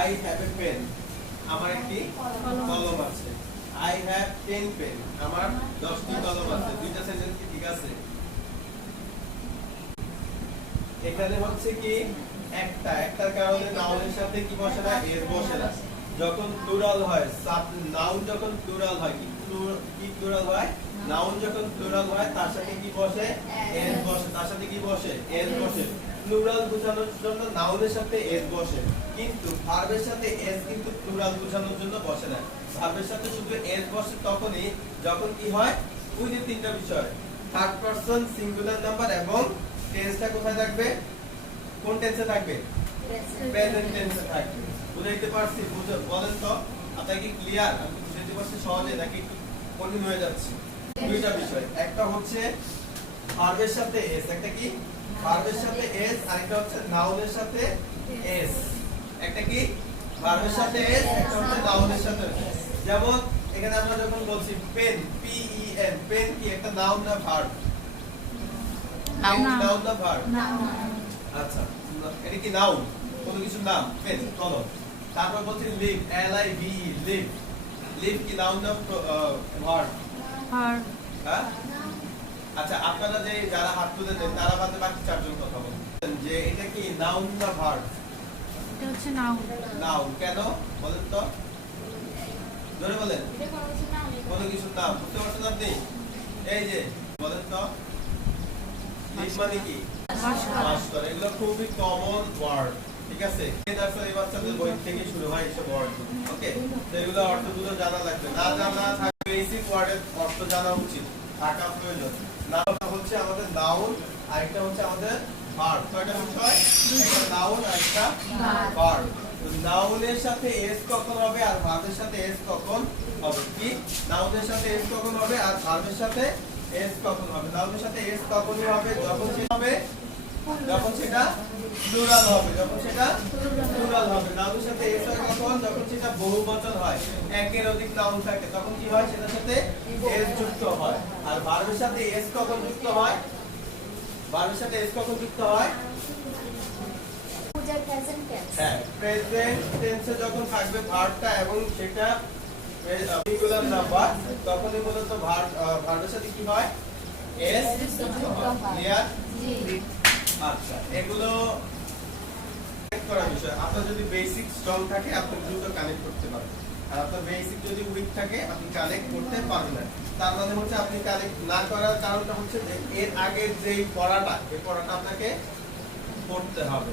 I have a pen আমার একটি কলম আছে I have 10 pen আমার 10টি কলম আছে দুইটা সেন্টেন্স কি ঠিক আছে এখানে হচ্ছে কি একটার কারণে নাউনের সাথে কি বসে না এস বসে না যখন প্লুরাল হয় নাউন যখন প্লুরাল হয় কি প্লুরাল হয় নাউন যখন প্লুরাল হয় তার সাথে কি বসে এস বসে তার সাথে কি বসে এস বসে প্লুরাল বোঝানোর জন্য নাউনের সাথে এস বসে কিন্তু ভার্বের সাথে এস কিন্তু প্লুরাল বোঝানোর জন্য বসে না ভার্বের সাথে শুধু এস বসে তখনই যখন কি হয় ওই যে তিনটা বিষয় থার্ড পারসন সিঙ্গুলার নাম্বার এবং টেন্সটা কোথায় থাকবে কোন টেন্সে থাকবে প্রেজেন্ট টেন্সে থাকবে বুঝাইতে পারছি বলেন তো আপনারা কি ক্লিয়ার আমি বুঝাইতে পারছি সহজে নাকি একটু কঠিন হয়ে যাচ্ছে দুইটা বিষয় একটা হচ্ছে ভার্বের সাথে এস একটা কি ভার্বের সাথে এস আরেকটা হচ্ছে নাউনের সাথে এস একটা কি ভার্বের সাথে এস একটা হচ্ছে নাউনের সাথে যেমন এখানে আমরা যখন বলছি pen P E N pen কি একটা নাউন না ভার্ব নাউন না ভার্ব আচ্ছা এটা কি নাউন কোন কিছু নাম পেন কলম তারপর বলছি live L I V E live live কি নাউন না ভার্ব ভার্ব হ্যাঁ আচ্ছা আপনারা যে যারা হাত তুলে দেন তারা বাদে বাকি চারজন কথা বলেন যে এটা কি নাউন না ভার্ব এটা হচ্ছে নাউন নাউন কেন বলেন তো জোরে বলেন কোন কিছু নাম বুঝতে পারছেন আপনি এই যে বলেন তো লিভ মানে কি মাস্টার এগুলো খুবই কমন ওয়ার্ড ঠিক আছে নার্সারি বাচ্চাদের বই থেকে শুরু হয় এসব ওয়ার্ড ওকে তো এগুলো অর্থগুলো জানা লাগবে না জানা থাকবে বেসিক ওয়ার্ডের অর্থ জানা উচিত থাকা প্রয়োজন নামটা হচ্ছে আমাদের নাউন আর একটা হচ্ছে আমাদের ভার্ব কয়টা বিষয় একটা নাউন আর একটা ভার্ব তো নাউনের সাথে এস কখন হবে আর ভার্বের সাথে এস কখন হবে কি নাউনের সাথে এস কখন হবে আর ভার্বের সাথে এস কখন হবে নাউনের সাথে এস কখনই হবে যখন সেটা প্লুরাল হবে যখন সেটা প্লুরাল হবে নাউনের সাথে এস হয় কখন যখন সেটা বহুবচন হয় একের অধিক নাউন থাকে তখন কি হয় সেটার সাথে এস যুক্ত হয় আর ভার্বের সাথে এস কখন যুক্ত হয় ভার্বের সাথে এস কখন যুক্ত হয় হ্যাঁ প্রেজেন্ট টেন্সে যখন থাকবে ভার্বটা এবং সেটা সিঙ্গুলার নাম্বার তখনই মূলত ভার্বের সাথে কি হয় এস ক্লিয়ার আচ্ছা এগুলো করার বিষয় আপনার যদি বেসিক স্ট্রং থাকে আপনি দ্রুত কানেক্ট করতে পারবেন আর আপনার বেসিক যদি উইক থাকে আপনি কানেক্ট করতে পারবেন না তার মানে হচ্ছে আপনি কানেক্ট না করার কারণটা হচ্ছে যে এর আগের যে পড়াটা এই পড়াটা আপনাকে পড়তে হবে